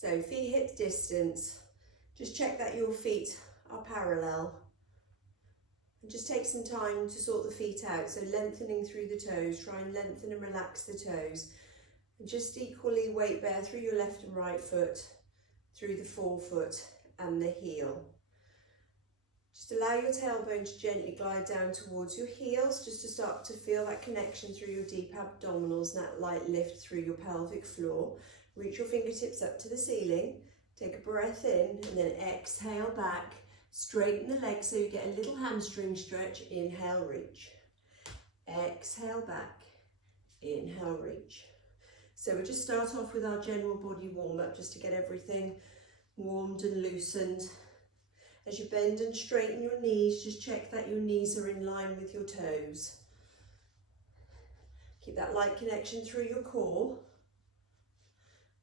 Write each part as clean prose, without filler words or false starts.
So feet hip distance, just check that your feet are parallel. And just take some time to sort the feet out, so lengthening through the toes, try and lengthen and relax the toes. And just equally weight bear through your left and right foot, through the forefoot and the heel. Just allow your tailbone to gently glide down towards your heels, just to start to feel that connection through your deep abdominals and that light lift through your pelvic floor. Reach your fingertips up to the ceiling, take a breath in and then exhale back. Straighten the legs so you get a little hamstring stretch. Inhale, reach. Exhale back. Inhale, reach. So we'll just start off with our general body warm-up just to get everything warmed and loosened. As you bend and straighten your knees, just check that your knees are in line with your toes. Keep that light connection through your core.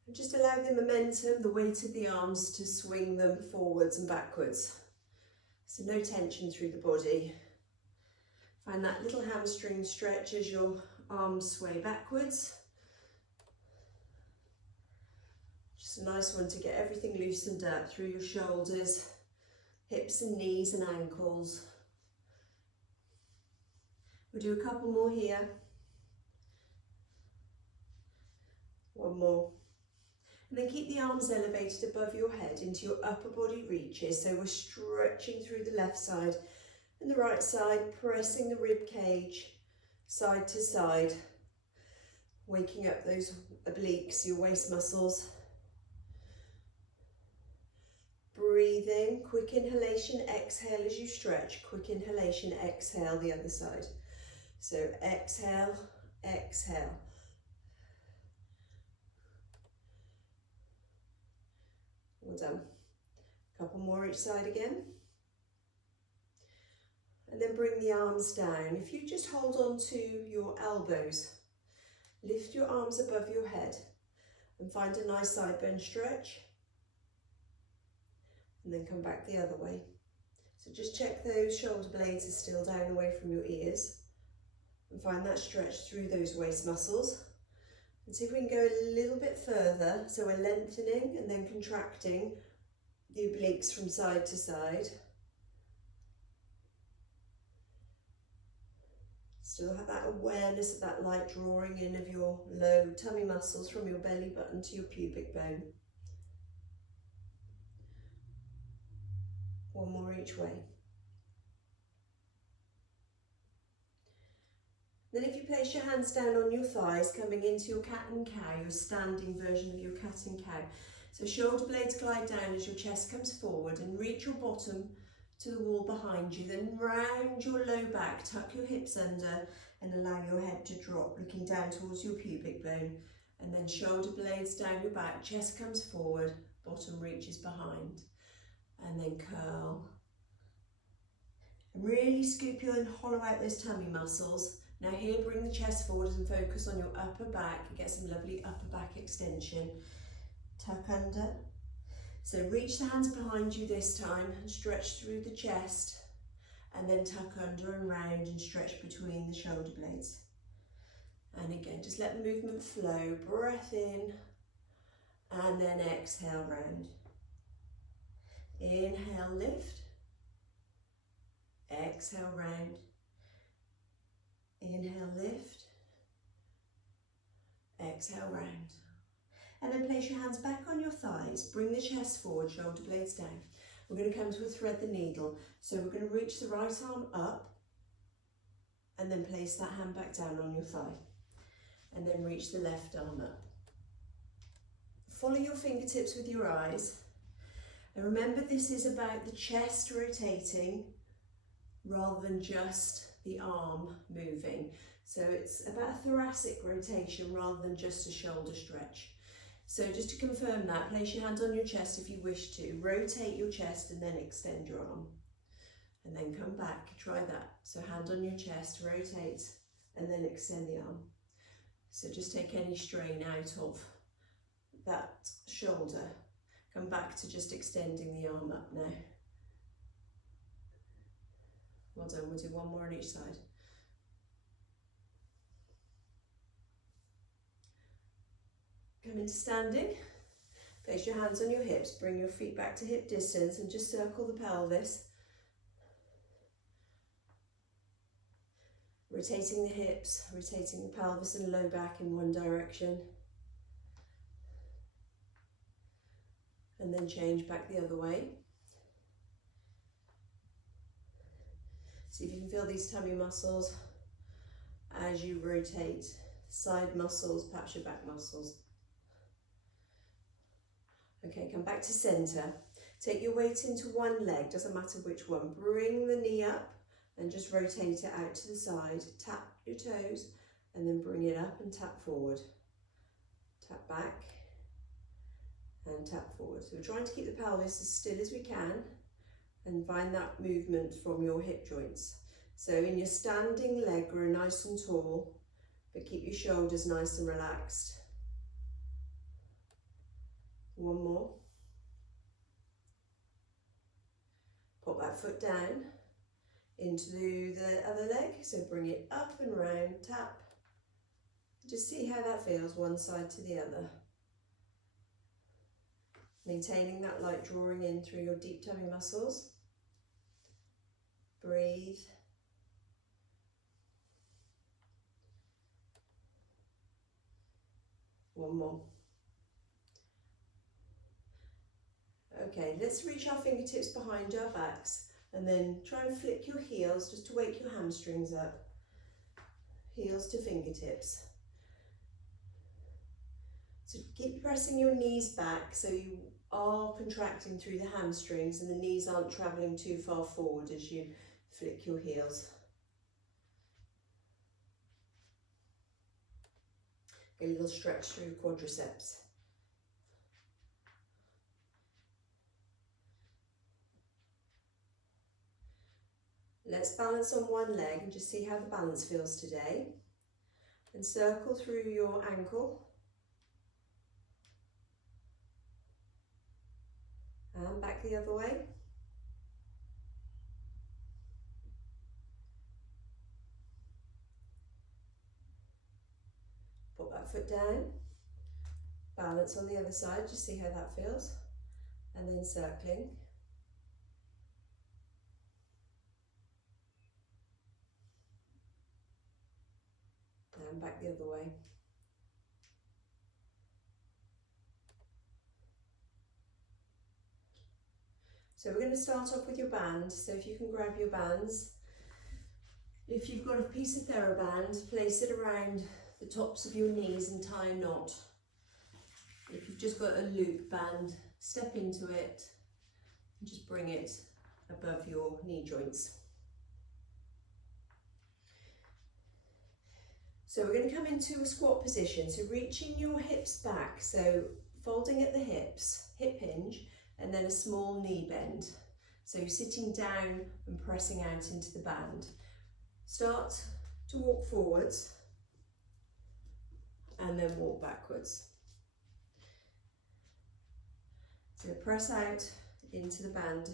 And just allow the momentum, the weight of the arms to swing them forwards and backwards. So no tension through the body. Find that little hamstring stretch as your arms sway backwards. Just a nice one to get everything loosened up through your shoulders, hips and knees and ankles. We'll do a couple more here. One more. And then keep the arms elevated above your head into your upper body reaches. So we're stretching through the left side and the right side, pressing the rib cage side to side, waking up those obliques, your waist muscles. Breathing, quick inhalation, exhale as you stretch. Quick inhalation, exhale the other side. So exhale, exhale. Well done. A couple more each side again. And then bring the arms down. If you just hold on to your elbows, lift your arms above your head and find a nice side bend stretch. And then come back the other way. So just check those shoulder blades are still down away from your ears. And find that stretch through those waist muscles. And see if we can go a little bit further. So we're lengthening and then contracting the obliques from side to side. Still have that awareness of that light drawing in of your low tummy muscles from your belly button to your pubic bone. One more each way. Then if you place your hands down on your thighs, coming into your cat and cow, your standing version of your cat and cow. So shoulder blades glide down as your chest comes forward and reach your bottom to the wall behind you. Then round your low back, tuck your hips under and allow your head to drop, looking down towards your pubic bone. And then shoulder blades down your back, chest comes forward, bottom reaches behind. And then curl. And really scoop your and hollow out those tummy muscles. Now here, bring the chest forward and focus on your upper back and get some lovely upper back extension. Tuck under. So reach the hands behind you this time and stretch through the chest. And then tuck under and round and stretch between the shoulder blades. And again, just let the movement flow. Breath in and then exhale round. Inhale, lift. Exhale, round. Inhale, lift. Exhale, round. And then place your hands back on your thighs. Bring the chest forward, shoulder blades down. We're going to come to a thread the needle. So we're going to reach the right arm up and then place that hand back down on your thigh. And then reach the left arm up. Follow your fingertips with your eyes. And remember, this is about the chest rotating rather than just the arm moving. So it's about a thoracic rotation rather than just a shoulder stretch. So just to confirm that, place your hand on your chest if you wish to. Rotate your chest and then extend your arm. And then come back, try that. So hand on your chest, rotate and then extend the arm. So just take any strain out of that shoulder. Come back to just extending the arm up now. Well done, we'll do one more on each side. Come into standing. Place your hands on your hips, bring your feet back to hip distance and just circle the pelvis. Rotating the hips, rotating the pelvis and low back in one direction. And then change back the other way. See if you can feel these tummy muscles as you rotate. Side muscles, perhaps your back muscles. Okay, come back to center. Take your weight into one leg, doesn't matter which one. Bring the knee up and just rotate it out to the side. Tap your toes and then bring it up and tap forward. Tap back and tap forward. So we're trying to keep the pelvis as still as we can and find that movement from your hip joints. So in your standing leg, grow nice and tall, but keep your shoulders nice and relaxed. One more. Pop that foot down into the other leg. So bring it up and round, tap. Just see how that feels, one side to the other. Maintaining that light drawing in through your deep tummy muscles. Breathe. One more. Okay, let's reach our fingertips behind our backs and then try and flick your heels just to wake your hamstrings up. Heels to fingertips. So keep pressing your knees back so you are contracting through the hamstrings and the knees aren't travelling too far forward as you flick your heels. Get a little stretch through quadriceps. Let's balance on one leg and just see how the balance feels today. And circle through your ankle. And back the other way. Put that foot down. Balance on the other side, just see how that feels. And then circling. And back the other way. So we're going to start off with your band. So if you can grab your bands. If you've got a piece of TheraBand, place it around the tops of your knees and tie a knot. If you've just got a loop band, step into it and just bring it above your knee joints. So we're going to come into a squat position, so reaching your hips back, so folding at the hips, hip hinge, and then a small knee bend. So you're sitting down and pressing out into the band. Start to walk forwards and then walk backwards. So press out into the band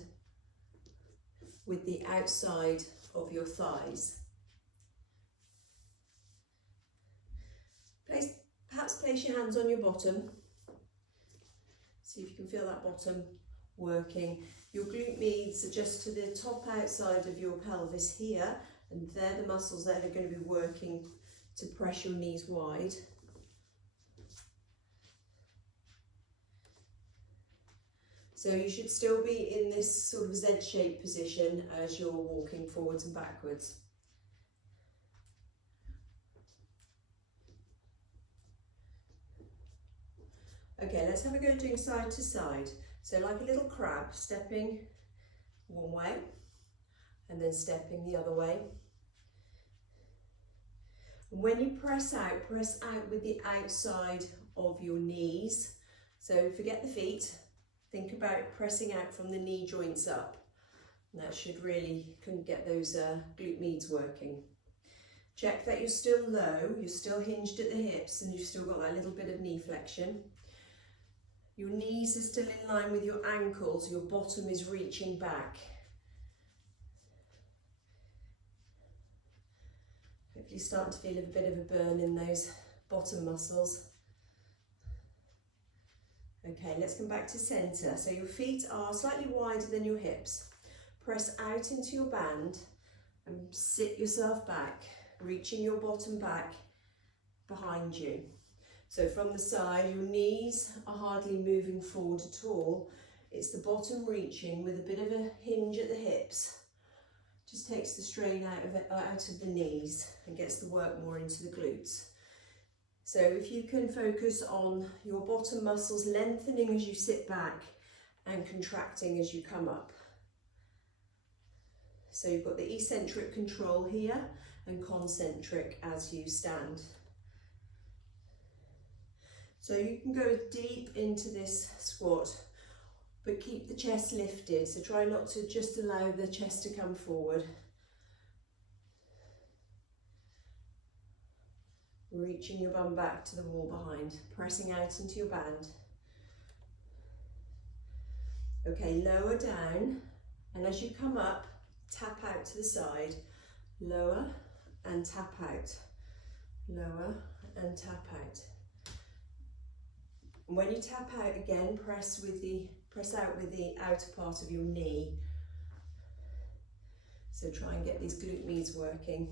with the outside of your thighs. Perhaps place your hands on your bottom. See if you can feel that bottom working. Your glute medius are just to the top outside of your pelvis here, and they're the muscles that are going to be working to press your knees wide. So you should still be in this sort of Z-shaped position as you're walking forwards and backwards. Okay, let's have a go doing side to side. So like a little crab, stepping one way and then stepping the other way. And when you press out with the outside of your knees. So forget the feet, think about pressing out from the knee joints up. And that should really get those glute medius working. Check that you're still low, you're still hinged at the hips and you've still got that little bit of knee flexion. Your knees are still in line with your ankles, your bottom is reaching back. Hopefully starting to feel a bit of a burn in those bottom muscles. Okay, let's come back to center. So your feet are slightly wider than your hips. Press out into your band and sit yourself back, reaching your bottom back behind you. So from the side, your knees are hardly moving forward at all. It's the bottom reaching with a bit of a hinge at the hips. Just takes the strain out of the knees and gets the work more into the glutes. So if you can focus on your bottom muscles lengthening as you sit back and contracting as you come up. So you've got the eccentric control here and concentric as you stand. So you can go deep into this squat, but keep the chest lifted. So try not to just allow the chest to come forward. Reaching your bum back to the wall behind, pressing out into your band. Okay, lower down, and as you come up, tap out to the side, lower and tap out, lower and tap out. And when you tap out again, press out with the outer part of your knee. So try and get these glute knees working.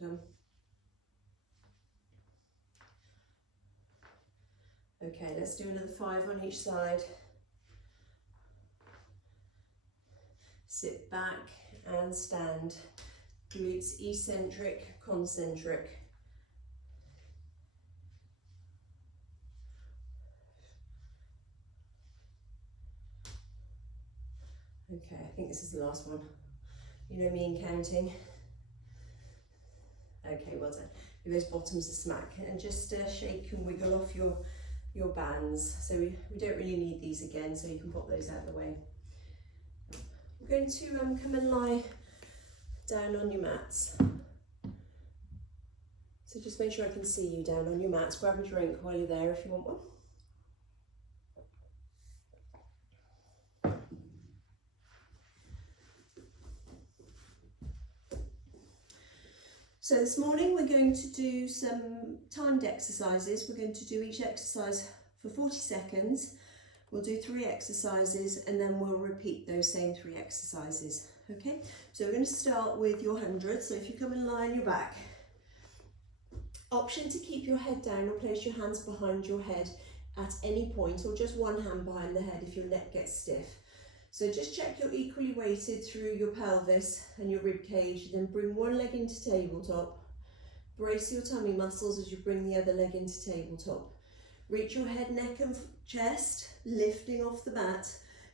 Done. Okay, let's do another 5 on each side. Sit back and stand. Glutes eccentric, concentric. Okay, I think this is the last one. You know me in counting. Okay, well done. Give those bottoms a smack and just shake and wiggle off your bands. So we don't really need these again, so you can pop those out of the way. We're going to come and lie down on your mats. So just make sure I can see you down on your mats. Grab a drink while you're there if you want one. So this morning we're going to do some timed exercises. We're going to do each exercise for 40 seconds. We'll do 3 exercises and then we'll repeat those same 3 exercises. Okay, so we're going to start with your 100. So if you come and lie on your back, option to keep your head down or place your hands behind your head at any point, or just one hand behind the head if your neck gets stiff. So just check you're equally weighted through your pelvis and your rib cage, then bring one leg into tabletop. Brace your tummy muscles as you bring the other leg into tabletop. Reach your head, neck and chest, lifting off the mat.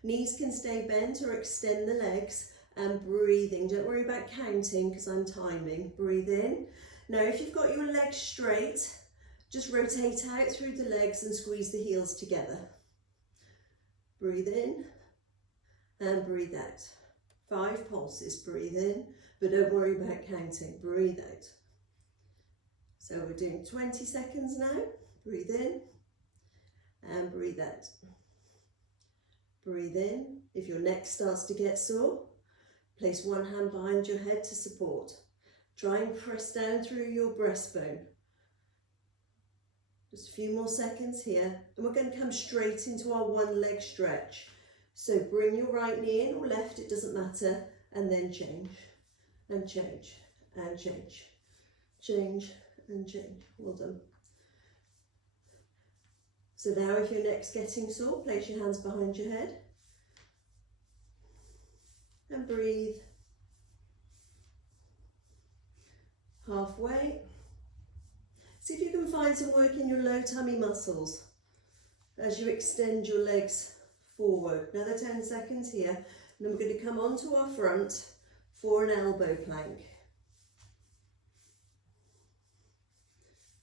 Knees can stay bent or extend the legs, and breathing. Don't worry about counting because I'm timing. Breathe in. Now if you've got your legs straight, just rotate out through the legs and squeeze the heels together. Breathe in. And breathe out. 5 pulses, breathe in, but don't worry about counting, breathe out. So we're doing 20 seconds now, breathe in and breathe out. Breathe in. If your neck starts to get sore, place one hand behind your head to support. Try and press down through your breastbone. Just a few more seconds here, and we're going to come straight into our one leg stretch. So bring your right knee in or left, it doesn't matter, and then change, and change, and change, change, and change. Well done. So now if your neck's getting sore, place your hands behind your head, and breathe. Halfway. See if you can find some work in your low tummy muscles as you extend your legs forward. Another 10 seconds here, and then we're going to come onto our front for an elbow plank.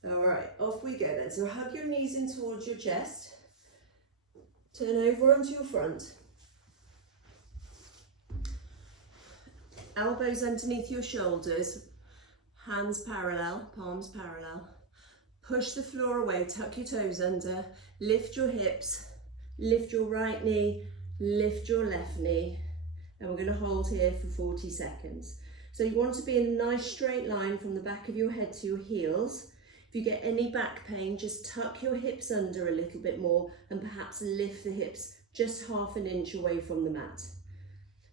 All right, off we go then. So hug your knees in towards your chest, turn over onto your front, elbows underneath your shoulders, hands parallel, palms parallel. Push the floor away, tuck your toes under, lift your hips, lift your right knee, lift your left knee, and we're going to hold here for 40 seconds. So you want to be in a nice straight line from the back of your head to your heels. If you get any back pain, just tuck your hips under a little bit more and perhaps lift the hips just half an inch away from the mat.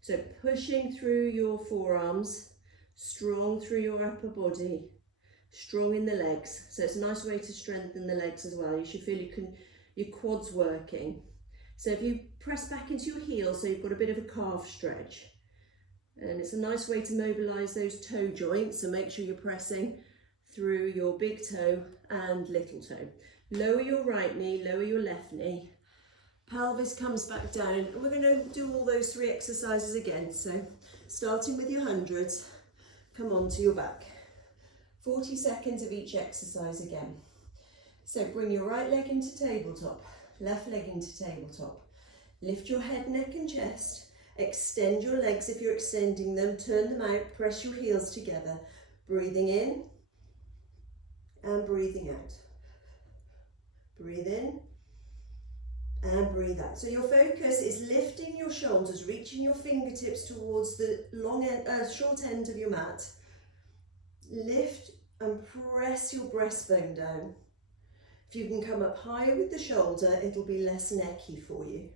So pushing through your forearms, strong through your upper body, strong in the legs. So it's a nice way to strengthen the legs as well. You should feel your quads working. So if you press back into your heels, so you've got a bit of a calf stretch. And it's a nice way to mobilise those toe joints, so make sure you're pressing through your big toe and little toe. Lower your right knee, lower your left knee. Pelvis comes back down, and we're going to do all those 3 exercises again. So starting with your hundreds, come on to your back. 40 seconds of each exercise again. So bring your right leg into tabletop, left leg into tabletop. Lift your head, neck and chest. Extend your legs if you're extending them, turn them out, press your heels together. Breathing in and breathing out. Breathe in and breathe out. So your focus is lifting your shoulders, reaching your fingertips towards the short end of your mat. Lift and press your breastbone down. If you can come up higher with the shoulder, it'll be less necky for you.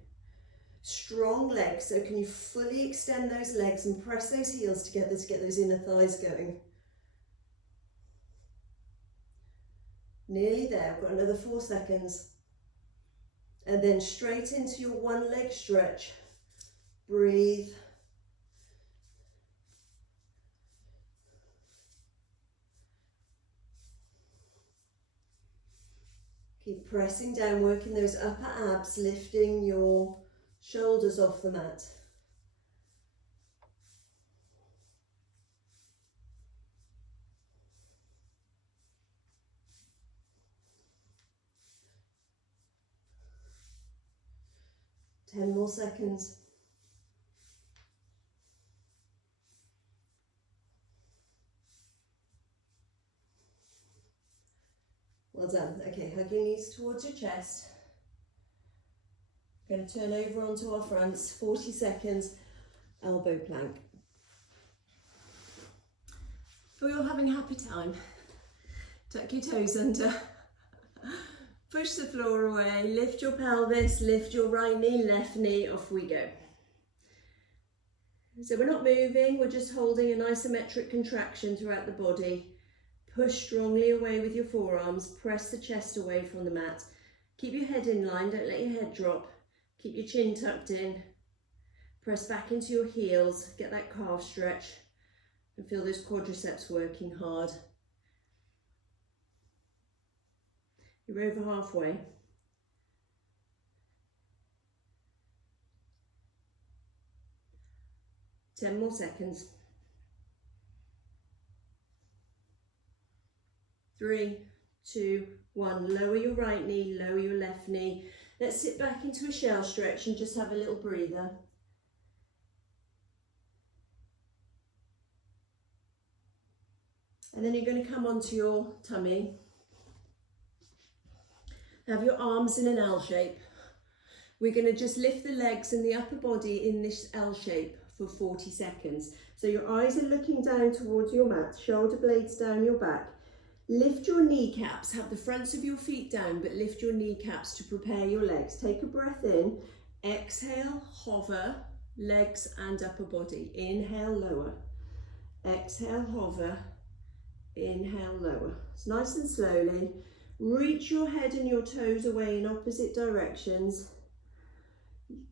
Strong legs, so can you fully extend those legs and press those heels together to get those inner thighs going. Nearly there, we've got another 4 seconds. And then straight into your one leg stretch. Breathe. Keep pressing down, working those upper abs, lifting your shoulders off the mat. Ten more seconds. Well done. Okay, hug your knees towards your chest. We're going to turn over onto our fronts, 40 seconds, elbow plank. We're all having a happy time. Tuck your toes under. Push the floor away, lift your pelvis, lift your right knee, left knee, off we go. So we're not moving, we're just holding an isometric contraction throughout the body. Push strongly away with your forearms, press the chest away from the mat. Keep your head in line, don't let your head drop. Keep your chin tucked in. Press back into your heels, get that calf stretch and feel those quadriceps working hard. You're over halfway. Ten more seconds. 3, 2, 1. Lower your right knee, lower your left knee. Let's sit back into a shell stretch and just have a little breather. And then you're going to come onto your tummy. Have your arms in an L shape. We're going to just lift the legs and the upper body in this L shape for 40 seconds. So your eyes are looking down towards your mat, shoulder blades down your back. Lift your kneecaps, have the fronts of your feet down, but lift your kneecaps to prepare your legs. Take a breath in, exhale, hover, legs and upper body. Inhale, lower. Exhale, hover, inhale, lower. It's nice and slowly. Reach your head and your toes away in opposite directions.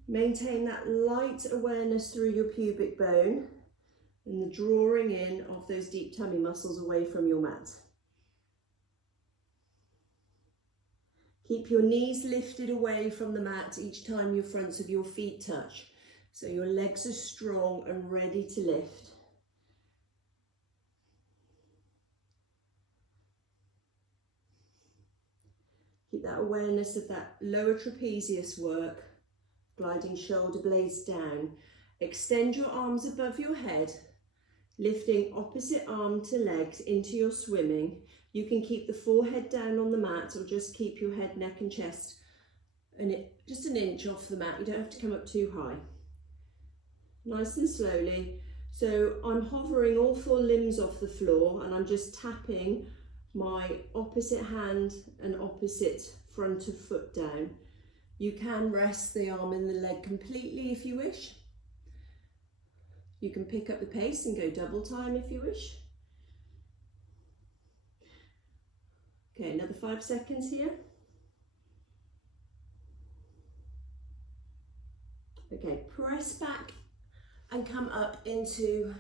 Maintain that light awareness through your pubic bone and the drawing in of those deep tummy muscles away from your mat. Keep your knees lifted away from the mat each time your fronts of your feet touch, so your legs are strong and ready to lift. Keep that awareness of that lower trapezius work, gliding shoulder blades down. Extend your arms above your head, lifting opposite arm to legs into your swimming. You can keep the forehead down on the mat or just keep your head, neck and chest just an inch off the mat. You don't have to come up too high. Nice and slowly. So I'm hovering all 4 limbs off the floor and I'm just tapping my opposite hand and opposite front of foot down. You can rest the arm and the leg completely if you wish. You can pick up the pace and go double time if you wish. Okay, another 5 seconds here. Okay, press back and come up into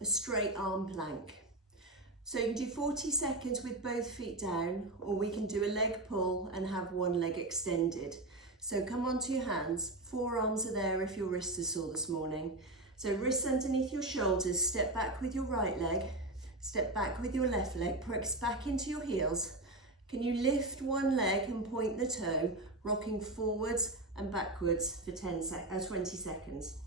a straight arm plank. So you can do 40 seconds with both feet down, or we can do a leg pull and have one leg extended. So come onto your hands, forearms are there if your wrist is sore this morning. So wrists underneath your shoulders, step back with your right leg, step back with your left leg, press back into your heels. Can you lift one leg and point the toe, rocking forwards and backwards for 20 seconds.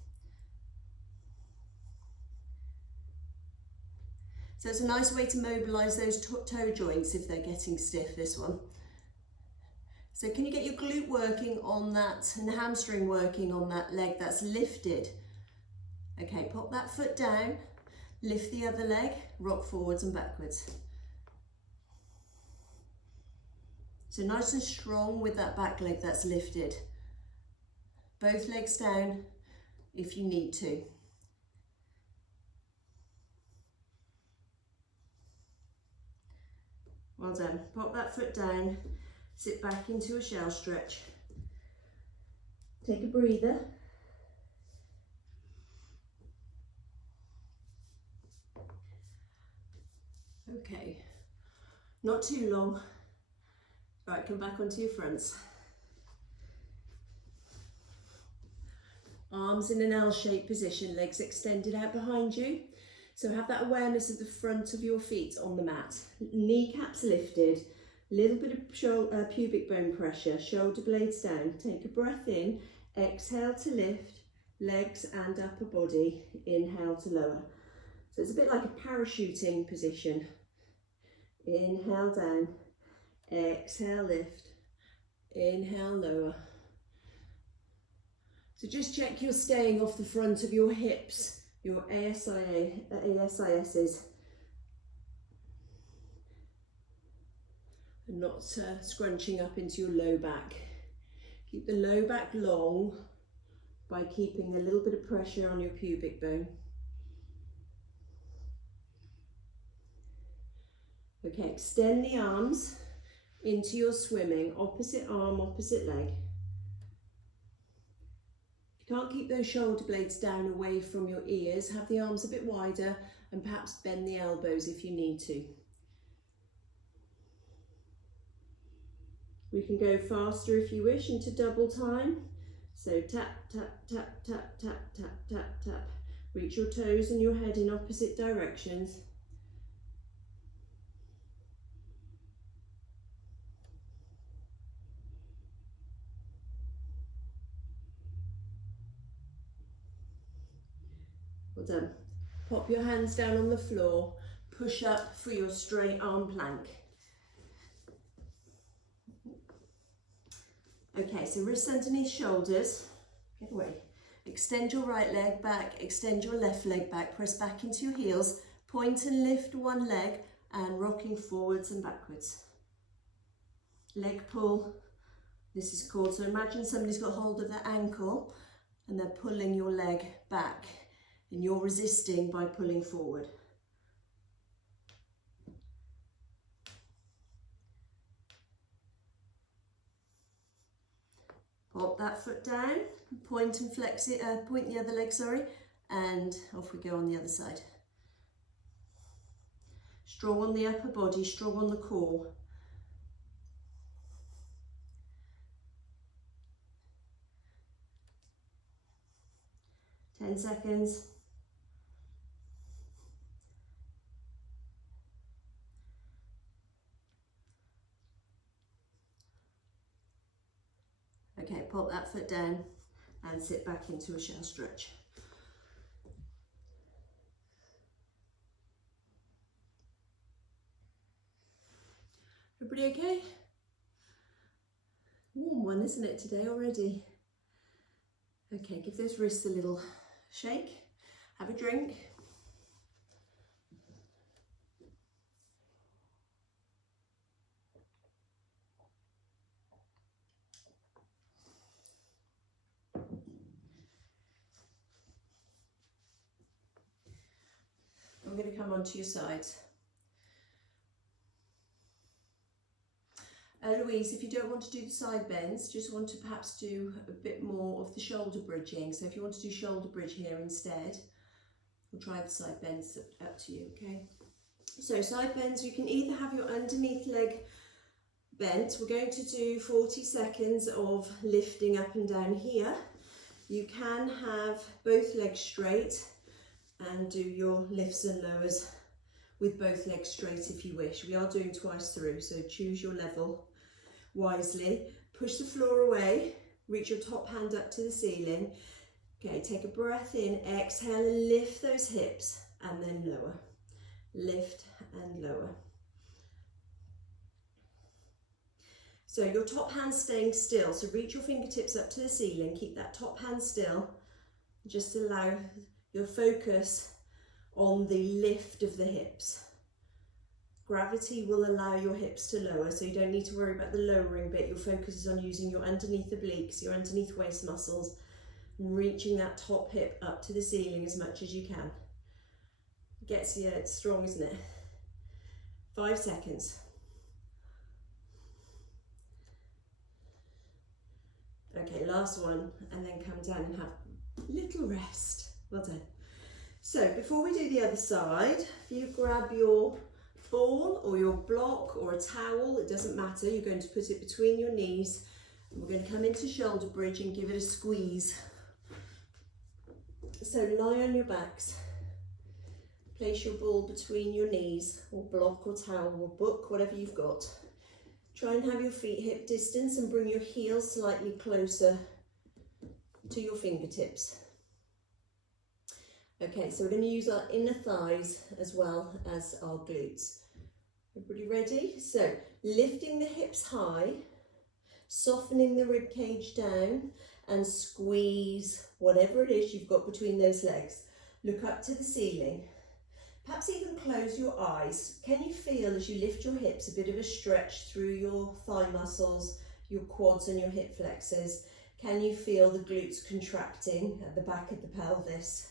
So it's a nice way to mobilise those toe joints if they're getting stiff, this one. So can you get your glute working on that and hamstring working on that leg that's lifted? Okay, pop that foot down, lift the other leg, rock forwards and backwards. So nice and strong with that back leg that's lifted. Both legs down if you need to. Well done. Pop that foot down, sit back into a shell stretch. Take a breather. Okay, not too long. Right, come back onto your fronts. Arms in an L-shaped position, legs extended out behind you. So have that awareness of the front of your feet on the mat. Kneecaps lifted, little bit of pubic bone pressure, shoulder blades down. Take a breath in, exhale to lift, legs and upper body, inhale to lower. So it's a bit like a parachuting position. Inhale down, exhale lift, inhale lower. So just check you're staying off the front of your hips, your ASISs, and not scrunching up into your low back. Keep the low back long by keeping a little bit of pressure on your pubic bone. Okay, extend the arms into your swimming, opposite arm, opposite leg. If you can't keep those shoulder blades down away from your ears, have the arms a bit wider and perhaps bend the elbows if you need to. We can go faster if you wish into double time. So tap, tap, tap, tap, tap, tap, tap, tap. Reach your toes and your head in opposite directions. Well done. Pop your hands down on the floor. Push up for your straight arm plank. Okay, so wrists underneath shoulders. Get away. Extend your right leg back, extend your left leg back, press back into your heels, point and lift one leg and rocking forwards and backwards. Leg pull, this is called. So imagine somebody's got hold of their ankle and they're pulling your leg back and you're resisting by pulling forward. Pop that foot down, point and flex it, point the other leg, sorry, and off we go on the other side. Strong on the upper body, strong on the core. Ten seconds. Okay, pop that foot down and sit back into a shell stretch. Everybody okay? one, isn't it, today already? Okay, give those wrists a little shake. Have a drink. I'm going to come onto your sides. Louise, if you don't want to do the side bends, just want to perhaps do a bit more of the shoulder bridging. So if you want to do shoulder bridge here instead, we'll try the side bends, up to you, okay? So side bends, you can either have your underneath leg bent. We're going to do 40 seconds of lifting up and down here. You can have both legs straight and do your lifts and lowers with both legs straight if you wish. We are doing twice through, so choose your level wisely. Push the floor away, reach your top hand up to the ceiling. Okay, take a breath in, exhale and lift those hips and then lower. Lift and lower. So your top hand's staying still, so reach your fingertips up to the ceiling, keep that top hand still. Just allow your focus on the lift of the hips. Gravity will allow your hips to lower, so you don't need to worry about the lowering bit. Your focus is on using your underneath obliques, your underneath waist muscles, and reaching that top hip up to the ceiling as much as you can. It gets you, it's strong, isn't it? 5 seconds. Okay, last one, and then come down and have a little rest. Well done. So before we do the other side, if you grab your ball or your block or a towel, it doesn't matter, you're going to put it between your knees and we're going to come into shoulder bridge and give it a squeeze. So lie on your backs, place your ball between your knees or block or towel or book, whatever you've got. Try and have your feet hip distance and bring your heels slightly closer to your fingertips. Okay, so we're going to use our inner thighs as well as our glutes. Everybody ready? So lifting the hips high, softening the rib cage down and squeeze whatever it is you've got between those legs. Look up to the ceiling. Perhaps even close your eyes. Can you feel as you lift your hips a bit of a stretch through your thigh muscles, your quads and your hip flexors? Can you feel the glutes contracting at the back of the pelvis?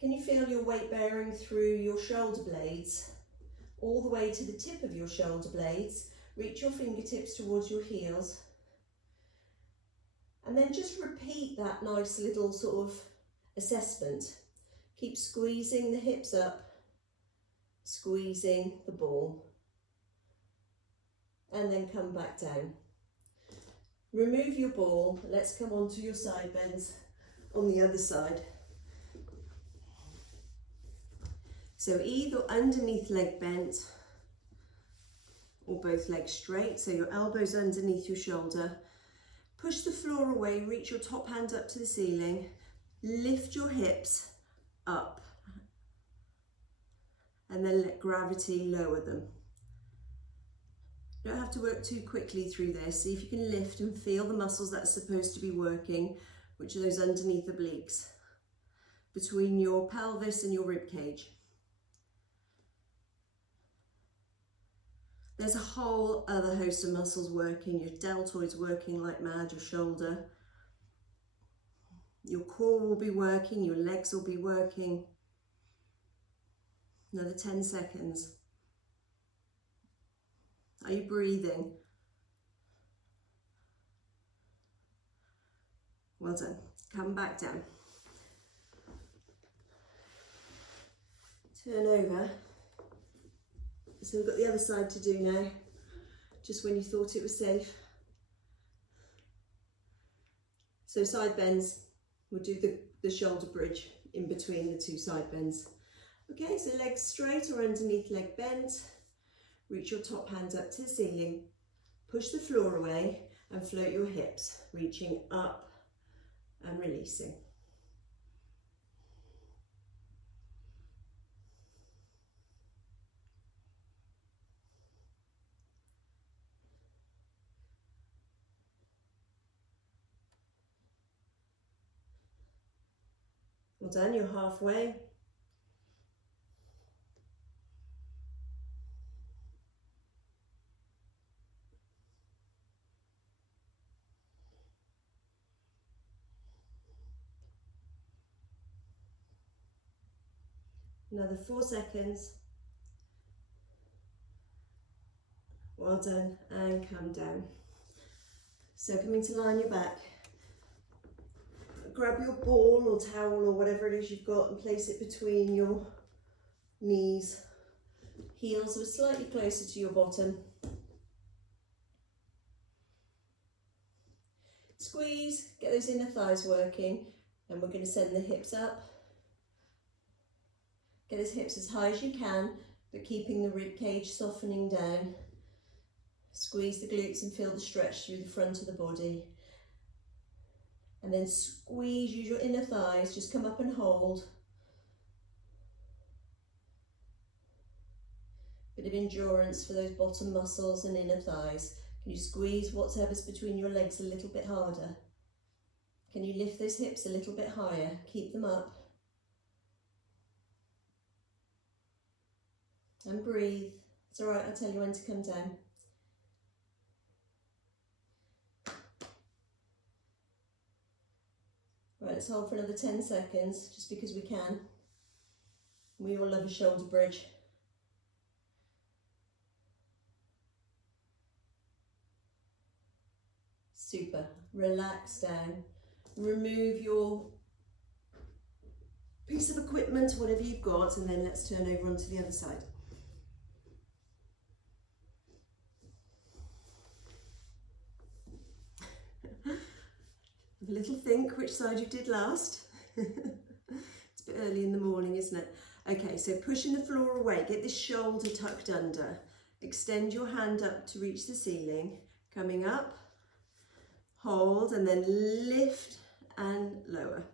Can you feel your weight bearing through your shoulder blades, all the way to the tip of your shoulder blades? Reach your fingertips towards your heels. And then just repeat that nice little sort of assessment. Keep squeezing the hips up, squeezing the ball. And then come back down. Remove your ball. Let's come on to your side bends on the other side. So either underneath leg bent or both legs straight, so your elbows underneath your shoulder. Push the floor away, reach your top hand up to the ceiling, lift your hips up and then let gravity lower them. You don't have to work too quickly through this. See if you can lift and feel the muscles that are supposed to be working, which are those underneath obliques, between your pelvis and your rib cage. There's a whole other host of muscles working. Your deltoids working like mad, your shoulder. Your core will be working, your legs will be working. Another 10 seconds. Are you breathing? Well done. Come back down. Turn over. So we've got the other side to do now, just when you thought it was safe. So side bends, we'll do the shoulder bridge in between the two side bends. Okay, so legs straight or underneath leg bent. Reach your top hand up to the ceiling. Push the floor away and float your hips, reaching up and releasing. Well done, you're halfway. Another 4 seconds. Well done, and come down. So coming to lie on your back, grab your ball or towel or whatever it is you've got and place it between your knees. Heels are slightly closer to your bottom. Squeeze, get those inner thighs working, and we're going to send the hips up. Get those hips as high as you can, but keeping the rib cage softening down. Squeeze the glutes and feel the stretch through the front of the body. And then squeeze, use your inner thighs, just come up and hold. Bit of endurance for those bottom muscles and inner thighs. Can you squeeze whatever's between your legs a little bit harder? Can you lift those hips a little bit higher? Keep them up. And breathe. It's all right, I'll tell you when to come down. Right, let's hold for another 10 seconds, just because we can. We all love a shoulder bridge. Super. Relax down. Remove your piece of equipment, whatever you've got, and then let's turn over onto the other side. Have a little think which side you did last. It's a bit early in the morning, isn't it? Okay, so pushing the floor away, get this shoulder tucked under. Extend your hand up to reach the ceiling. Coming up, hold, and then lift and lower.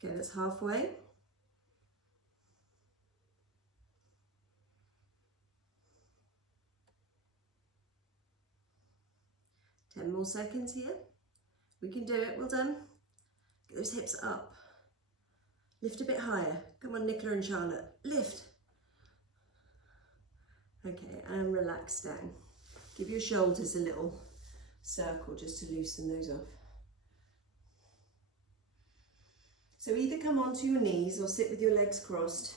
Okay, that's halfway. Ten more seconds here. We can do it, well done. Get those hips up. Lift a bit higher. Come on, Nicola and Charlotte, lift. Okay, and relax down. Give your shoulders a little circle just to loosen those off. So either come onto your knees or sit with your legs crossed.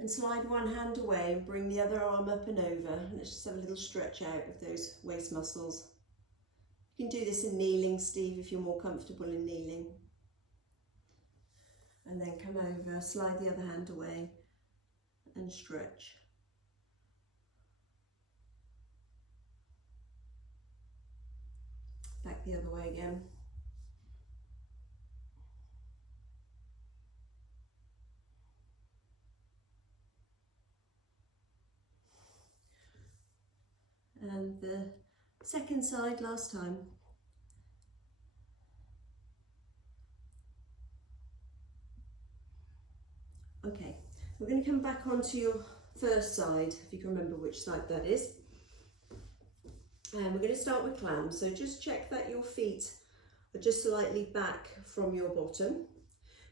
And slide one hand away and bring the other arm up and over. And let's just have a little stretch out of those waist muscles. You can do this in kneeling, Steve, if you're more comfortable in kneeling. And then come over, slide the other hand away and stretch. Back the other way again. And the second side last time. Okay, we're going to come back onto your first side, if you can remember which side that is. And we're going to start with clams, so just check that your feet are just slightly back from your bottom.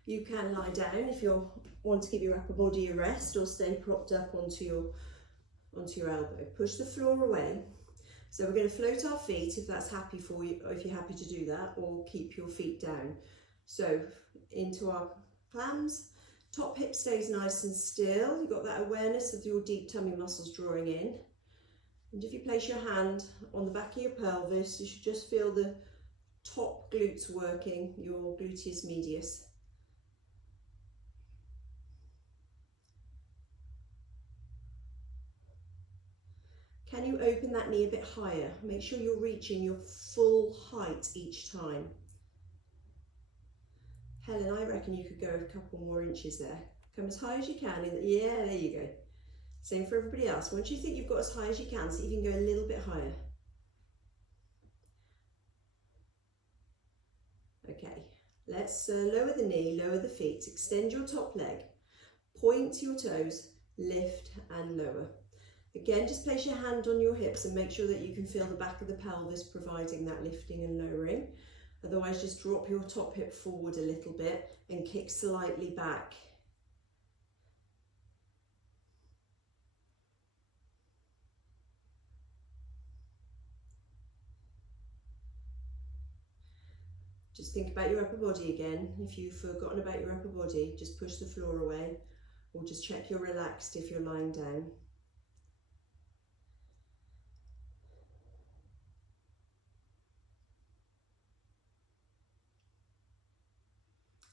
You can lie down if you want to give your upper body a rest, or stay propped up onto your elbow. Push the floor away. So we're going to float our feet if that's happy for you, or if you're happy to do that, or keep your feet down. So into our clams, top hip stays nice and still. You've got that awareness of your deep tummy muscles drawing in. And if you place your hand on the back of your pelvis, you should just feel the top glutes working, your gluteus medius. Can you open that knee a bit higher? Make sure you're reaching your full height each time. Helen, I reckon you could go a couple more inches there. Come as high as you can. Yeah, there you go. Same for everybody else. Once you think you've got as high as you can, see if you can go a little bit higher. Let's lower the knee, lower the feet, extend your top leg, point your toes, lift and lower. Again, just place your hand on your hips and make sure that you can feel the back of the pelvis providing that lifting and lowering. Otherwise, just drop your top hip forward a little bit and kick slightly back. Just think about your upper body again. If you've forgotten about your upper body, just push the floor away, or just check you're relaxed if you're lying down.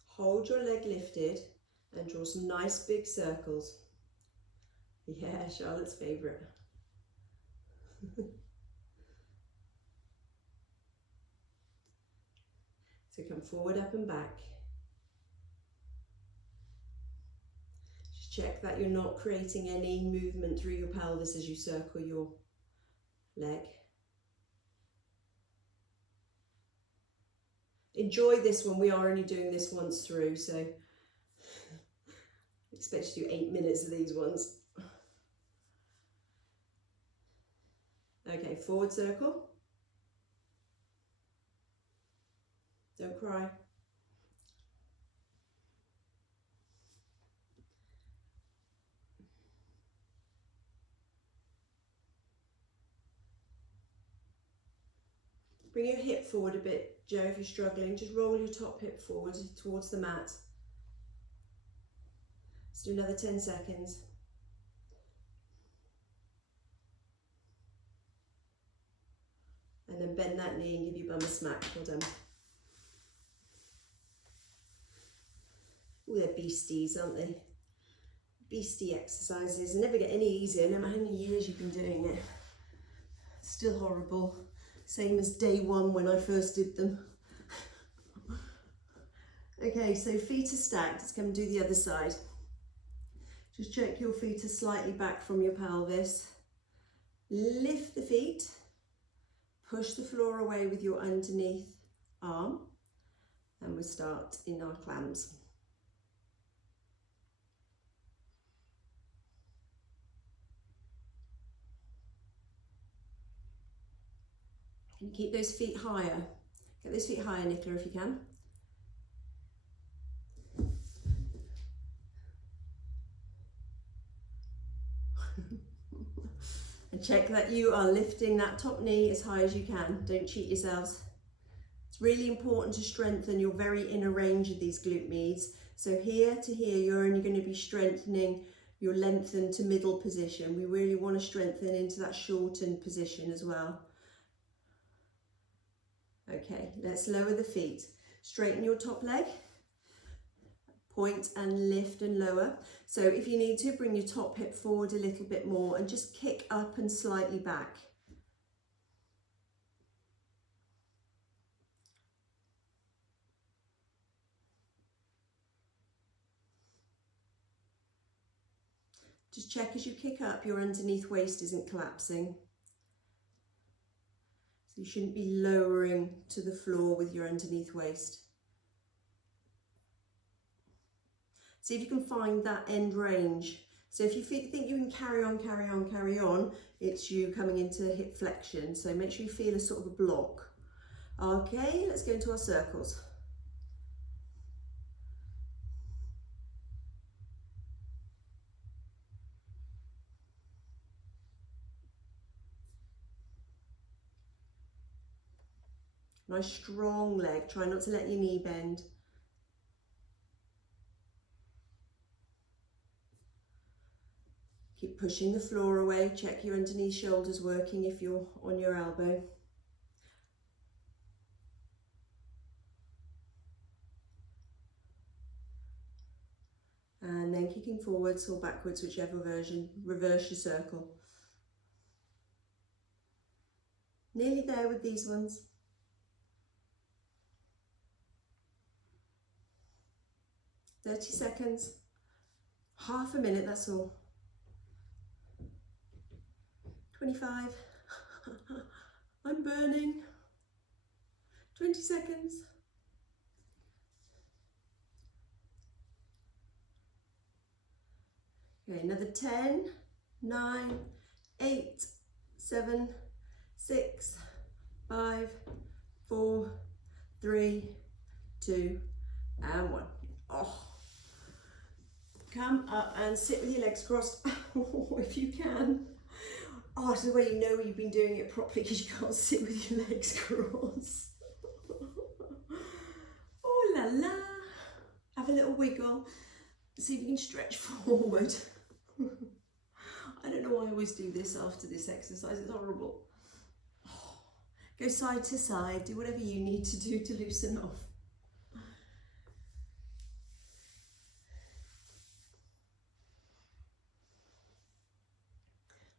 Hold your leg lifted and draw some nice big circles. Yeah, Charlotte's favourite. So come forward, up and back. Just check that you're not creating any movement through your pelvis as you circle your leg. Enjoy this one. We are only doing this once through, so I expect you to do 8 minutes of these ones. Okay, forward circle. Don't cry. Bring your hip forward a bit, Joe, if you're struggling. Just roll your top hip forward towards the mat. Let's do another 10 seconds. And then bend that knee and give your bum a smack. Well done. Oh, they're beasties, aren't they? Beastie exercises. They never get any easier, no matter how many years you've been doing it. Still horrible. Same as day one when I first did them. Okay, so feet are stacked. Let's come and do the other side. Just check your feet are slightly back from your pelvis. Lift the feet. Push the floor away with your underneath arm. And we'll start in our clams. And keep those feet higher. Get those feet higher, Nicola, if you can. And check that you are lifting that top knee as high as you can. Don't cheat yourselves. It's really important to strengthen your very inner range of these glute meds. So here to here, you're only going to be strengthening your lengthened to middle position. We really want to strengthen into that shortened position as well. Okay, let's lower the feet. Straighten your top leg. Point and lift and lower. So if you need to, bring your top hip forward a little bit more and just kick up and slightly back. Just check as you kick up, your underneath waist isn't collapsing. So you shouldn't be lowering to the floor with your underneath waist. See if you can find that end range. So if you think you can carry on, it's you coming into hip flexion. So make sure you feel a sort of a block. Okay, let's go into our circles. Nice strong leg. Try not to let your knee bend. Keep pushing the floor away. Check your underneath shoulders working if you're on your elbow. And then kicking forwards or backwards, whichever version. Reverse your circle. Nearly there with these ones. .30 seconds. Half a minute, that's all. 25. I'm burning. 20 seconds. Okay, another 10, 9, 8, 7, 6, 5, 4, 3, 2, and 1. Oh. Come up and sit with your legs crossed, if you can. Oh, it's the way you know you've been doing it properly, because you can't sit with your legs crossed. Oh la la. Have a little wiggle. See if you can stretch forward. I don't know why I always do this after this exercise, it's horrible. Go side to side, do whatever you need to do to loosen off.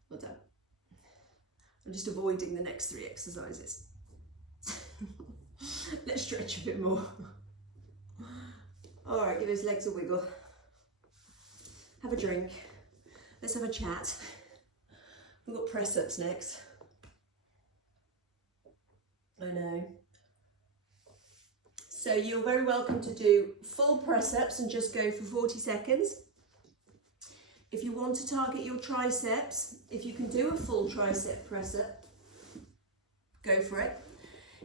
Well done. I'm just avoiding the next 3 exercises. Let's stretch a bit more. All right, give those legs a wiggle. Have a drink. Let's have a chat. We've got press-ups next. I know. So you're very welcome to do full press-ups and just go for 40 seconds. If you want to target your triceps, if you can do a full tricep press-up, go for it.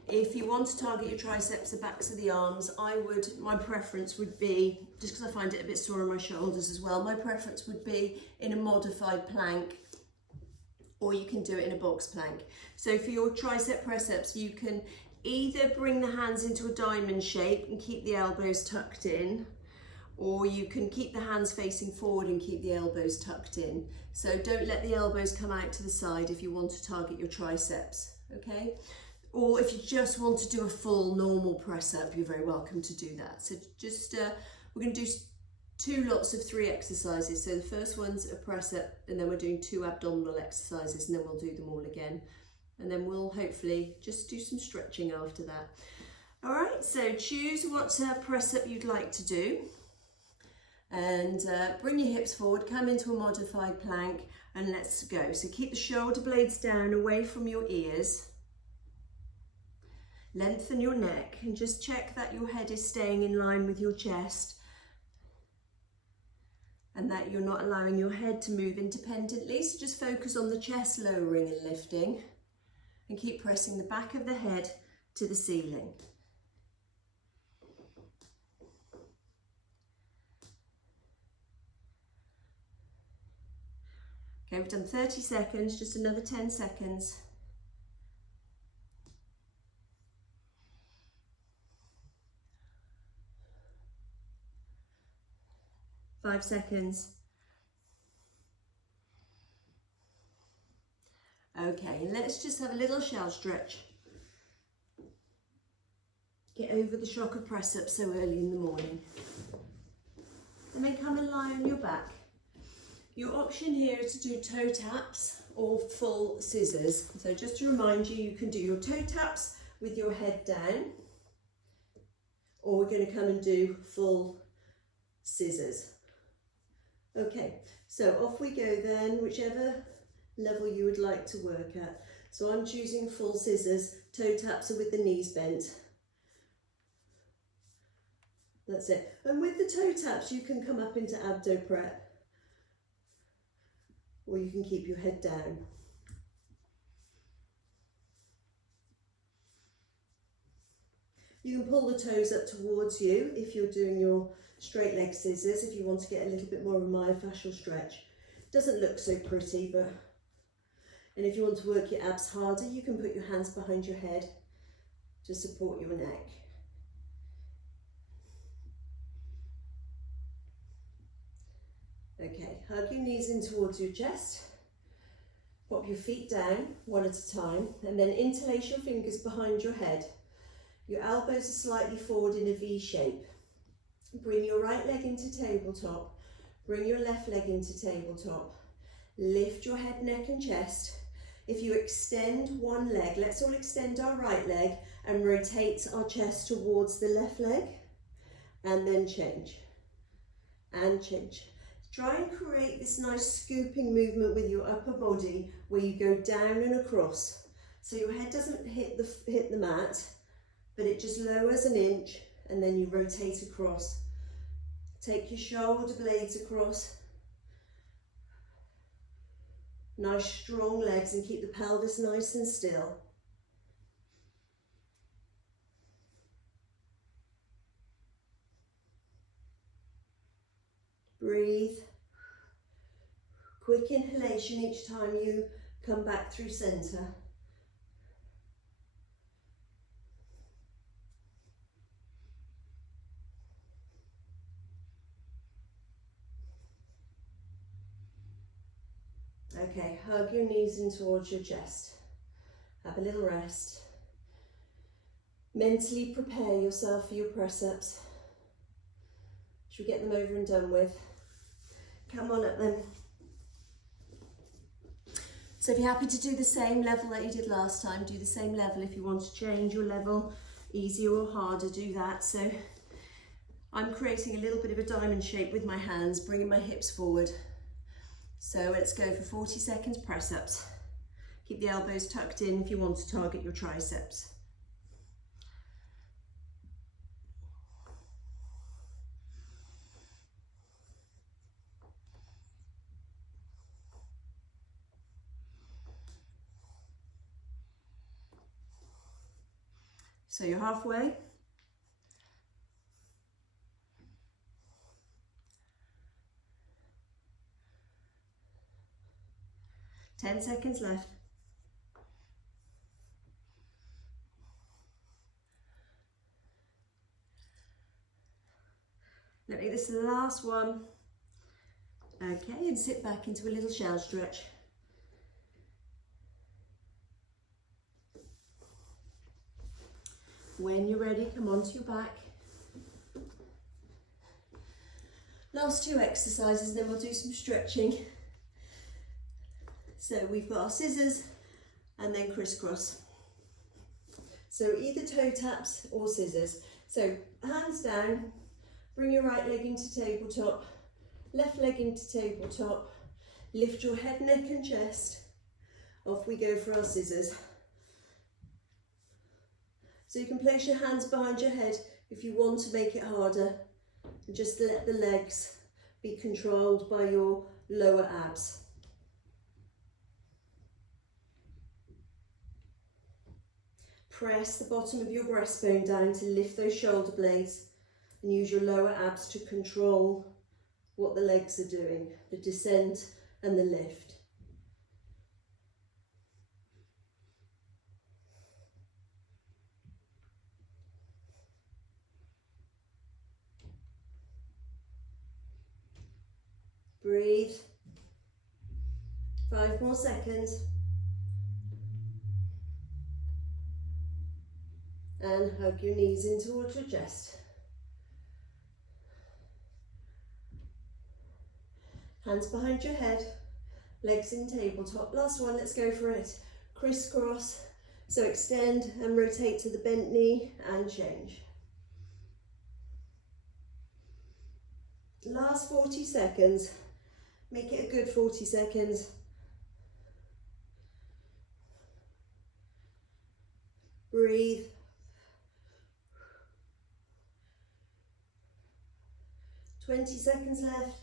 If you want to target your triceps, the backs of the arms, my preference would be, just because I find it a bit sore on my shoulders as well, my preference would be in a modified plank, or you can do it in a box plank. So for your tricep press-ups, you can either bring the hands into a diamond shape and keep the elbows tucked in, or you can keep the hands facing forward and keep the elbows tucked in. So don't let the elbows come out to the side if you want to target your triceps, okay? Or if you just want to do a full normal press up, you're very welcome to do that. So just, we're going to do 2 lots of 3 exercises. So the first one's a press up, and then we're doing 2 abdominal exercises, and then we'll do them all again. And then we'll hopefully just do some stretching after that. All right, so choose what press up you'd like to do. And bring your hips forward, come into a modified plank, and let's go. So keep the shoulder blades down away from your ears. Lengthen your neck and just check that your head is staying in line with your chest and that you're not allowing your head to move independently. So just focus on the chest lowering and lifting, and keep pressing the back of the head to the ceiling. Okay, we've done 30 seconds, just another 10 seconds. 5 seconds. Okay, and let's just have a little shell stretch. Get over the shock of press up so early in the morning. And then come and lie on your back. Your option here is to do toe taps or full scissors. So just to remind you, you can do your toe taps with your head down, or we're going to come and do full scissors. Okay, so off we go then, whichever level you would like to work at. So I'm choosing full scissors. Toe taps are with the knees bent. That's it. And with the toe taps, you can come up into abdo prep, or you can keep your head down. You can pull the toes up towards you if you're doing your straight leg scissors, if you want to get a little bit more of a myofascial stretch. Doesn't look so pretty, but, and if you want to work your abs harder, you can put your hands behind your head to support your neck. Okay, hug your knees in towards your chest. Pop your feet down one at a time, and then interlace your fingers behind your head. Your elbows are slightly forward in a V shape. Bring your right leg into tabletop. Bring your left leg into tabletop. Lift your head, neck and chest. If you extend one leg, let's all extend our right leg and rotate our chest towards the left leg, and then change and change. Try and create this nice scooping movement with your upper body where you go down and across. So your head doesn't hit the mat, but it just lowers an inch, and then you rotate across. Take your shoulder blades across Nice strong legs, and keep the pelvis nice and still. Breathe. Quick inhalation each time you come back through center. Okay, hug your knees in towards your chest. Have a little rest. Mentally prepare yourself for your press-ups. Should we get them over and done with? Come on up then. So if you're happy to do the same level that you did last time, do the same level. If you want to change your level, easier or harder, do that. So I'm creating a little bit of a diamond shape with my hands, bringing my hips forward. So let's go for 40 seconds press-ups. Keep the elbows tucked in if you want to target your triceps. So you're halfway. Ten seconds left. Let me, this is the last one. Okay, and sit back into a little shell stretch. When you're ready, come onto your back. Last two exercises, then we'll do some stretching. So we've got our scissors and then crisscross. So either toe taps or scissors. So hands down, bring your right leg into tabletop, left leg into tabletop, lift your head, neck and chest. Off we go for our scissors. So you can place your hands behind your head if you want to make it harder, and just let the legs be controlled by your lower abs. Press the bottom of your breastbone down to lift those shoulder blades, and use your lower abs to control what the legs are doing, the descent and the lift. Breathe. 5 more seconds. And hug your knees in towards your chest. Hands behind your head, legs in tabletop. Last one, let's go for it. Crisscross. So extend and rotate to the bent knee and change. Last 40 seconds. Make it a good 40 seconds. Breathe. "20 seconds left.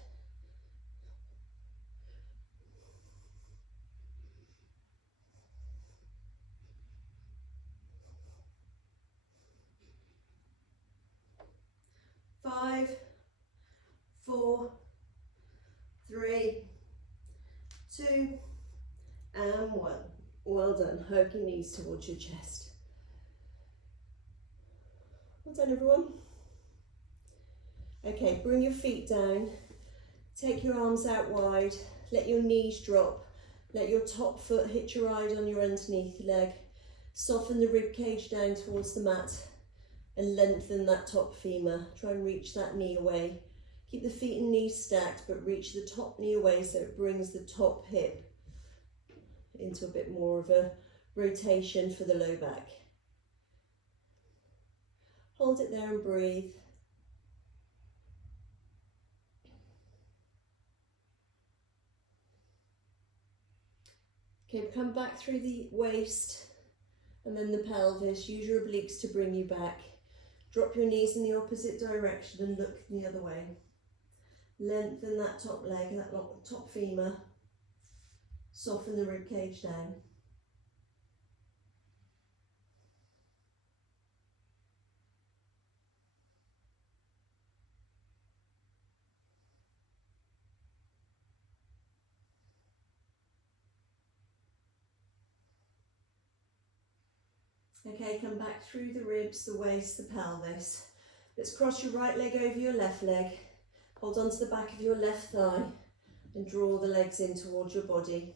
Five, 4, 3, 2, and 1. Well done. Hug your knees towards your chest. Well done, everyone. Okay, bring your feet down. Take your arms out wide. Let your knees drop. Let your top foot hit your ride on your underneath leg. Soften the rib cage down towards the mat and lengthen that top femur. Try and reach that knee away. Keep the feet and knees stacked, but reach the top knee away so it brings the top hip into a bit more of a rotation for the low back. Hold it there and breathe. Okay, come back through the waist and then the pelvis. Use your obliques to bring you back. Drop your knees in the opposite direction and look the other way. Lengthen that top leg, that top femur. Soften the rib cage down. Okay, come back through the ribs, the waist, the pelvis. Let's cross your right leg over your left leg. Hold on to the back of your left thigh and draw the legs in towards your body.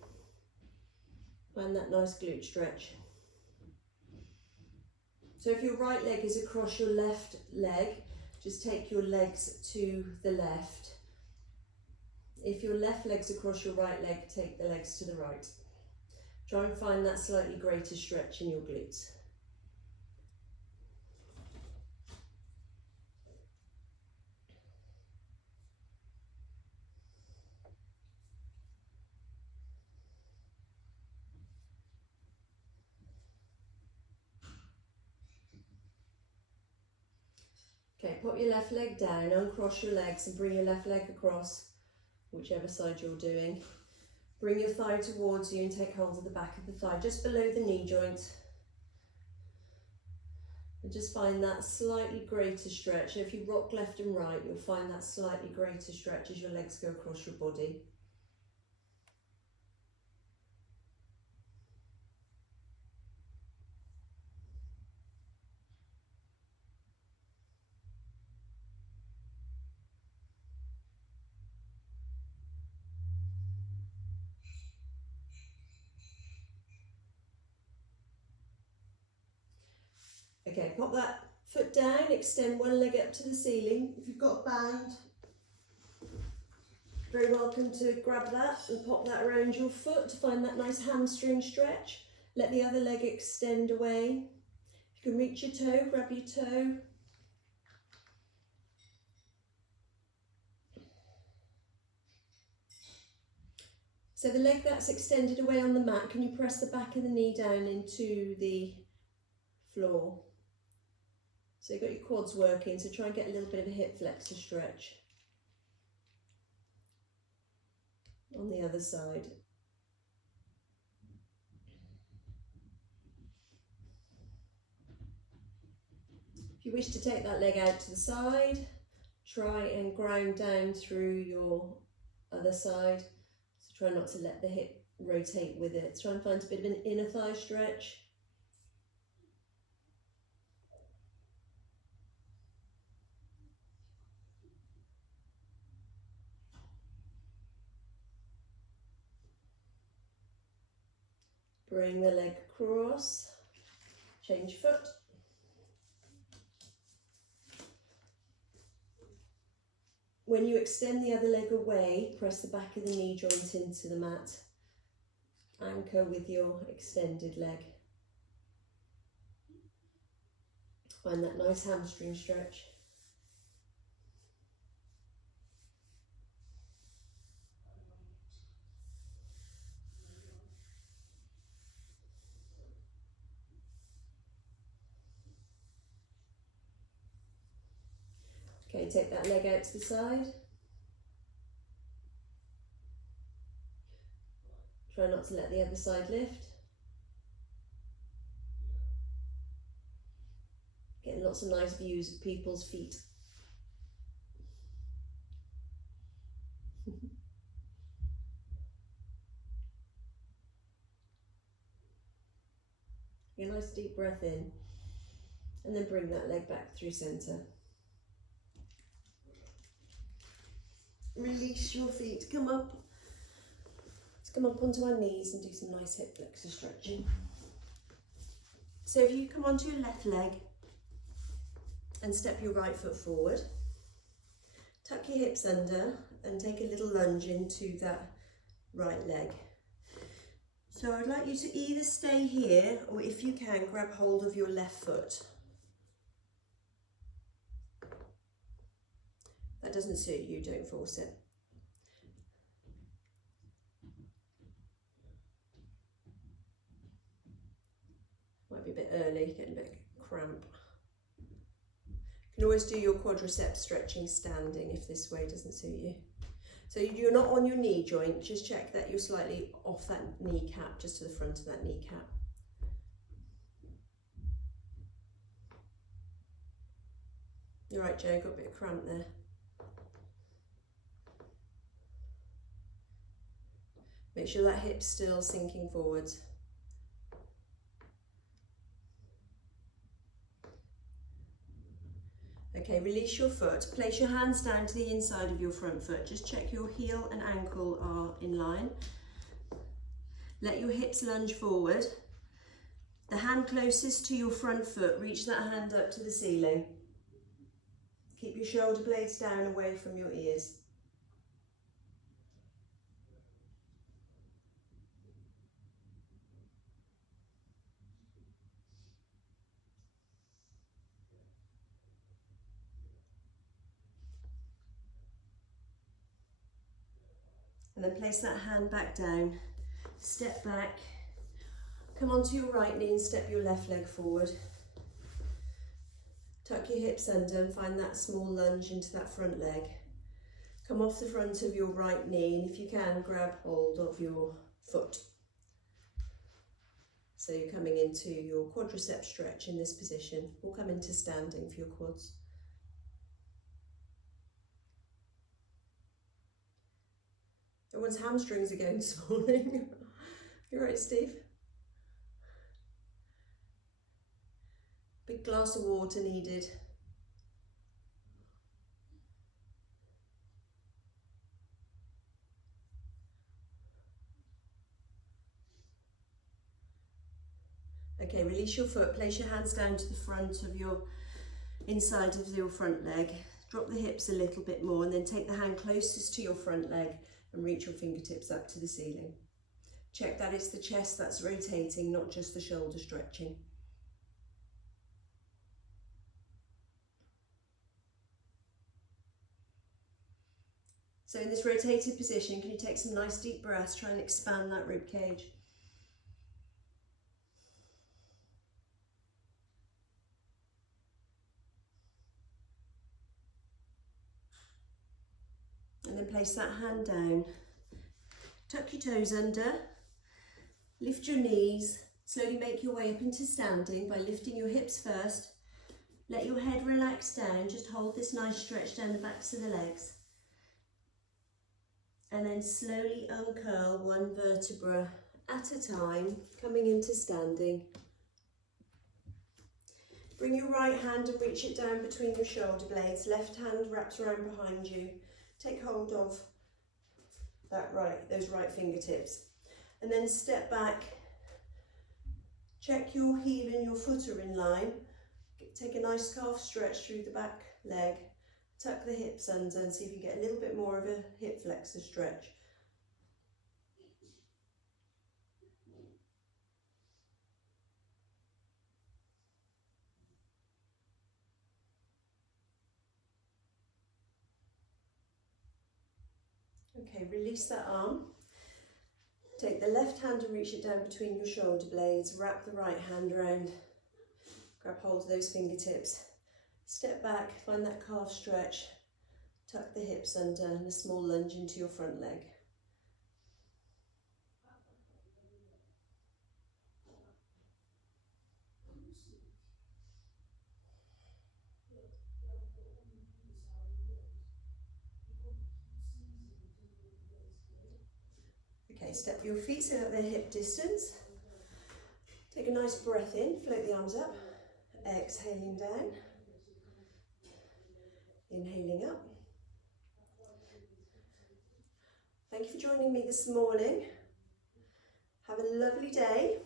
Find that nice glute stretch. So if your right leg is across your left leg, just take your legs to the left. If your left leg's across your right leg, take the legs to the right. Try and find that slightly greater stretch in your glutes. Okay, pop your left leg down, uncross your legs and bring your left leg across, whichever side you're doing. Bring your thigh towards you and take hold of the back of the thigh, just below the knee joint. And just find that slightly greater stretch. So if you rock left and right, you'll find that slightly greater stretch as your legs go across your body. Okay, pop that foot down, extend one leg up to the ceiling. If you've got a band, very welcome to grab that and pop that around your foot to find that nice hamstring stretch. Let the other leg extend away. If you can reach your toe, grab your toe. So the leg that's extended away on the mat, can you press the back of the knee down into the floor? So you've got your quads working, so try and get a little bit of a hip flexor stretch. On the other side. If you wish to take that leg out to the side, try and ground down through your other side. So try not to let the hip rotate with it. Try and find a bit of an inner thigh stretch. Bring the leg across, change foot. When you extend the other leg away, press the back of the knee joint into the mat. Anchor with your extended leg. Find that nice hamstring stretch. Okay, take that leg out to the side. Try not to let the other side lift. Getting lots of nice views of people's feet. Get a nice deep breath in and then bring that leg back through centre. Release your feet, come up. Let's come up onto our knees and do some nice hip flexor stretching. So if you come onto your left leg and step your right foot forward, tuck your hips under and take a little lunge into that right leg. So I'd like you to either stay here or if you can, grab hold of your left foot. That doesn't suit you, don't force it. Might be a bit early, getting a bit cramp. You can always do your quadriceps stretching standing if this way doesn't suit you. So you're not on your knee joint, just check that you're slightly off that kneecap, just to the front of that kneecap. You're right, Joe, got a bit of cramp there. Make sure that hip's still sinking forwards. Okay, release your foot. Place your hands down to the inside of your front foot. Just check your heel and ankle are in line. Let your hips lunge forward. The hand closest to your front foot, reach that hand up to the ceiling. Keep your shoulder blades down away from your ears. And then place that hand back down, step back, come onto your right knee and step your left leg forward. Tuck your hips under and find that small lunge into that front leg. Come off the front of your right knee, and if you can, grab hold of your foot. So you're coming into your quadricep stretch in this position. We'll come into standing for your quads. Everyone's hamstrings are going this morning. You right, Steve? Big glass of water needed. Okay, release your foot, place your hands down to the front of your inside of your front leg. Drop the hips a little bit more and then take the hand closest to your front leg and reach your fingertips up to the ceiling. Check that it's the chest that's rotating, not just the shoulder stretching. So in this rotated position, can you take some nice deep breaths, try and expand that rib cage. And then place that hand down. Tuck your toes under, lift your knees, slowly make your way up into standing by lifting your hips first. Let your head relax down, just hold this nice stretch down the backs of the legs. And then slowly uncurl one vertebra at a time, coming into standing. Bring your right hand and reach it down between your shoulder blades. Left hand wraps around behind you. Take hold of those right fingertips. And then step back. Check your heel and your foot are in line. Take a nice calf stretch through the back leg. Tuck the hips under and see if you get a little bit more of a hip flexor stretch. Okay, release that arm. Take the left hand and reach it down between your shoulder blades. Wrap the right hand around. Grab hold of those fingertips. Step back, find that calf stretch. Tuck the hips under and a small lunge into your front leg. Okay, step your feet so that they're hip distance. Take a nice breath in, float the arms up. Exhaling down. Inhaling up. Thank you for joining me this morning. Have a lovely day.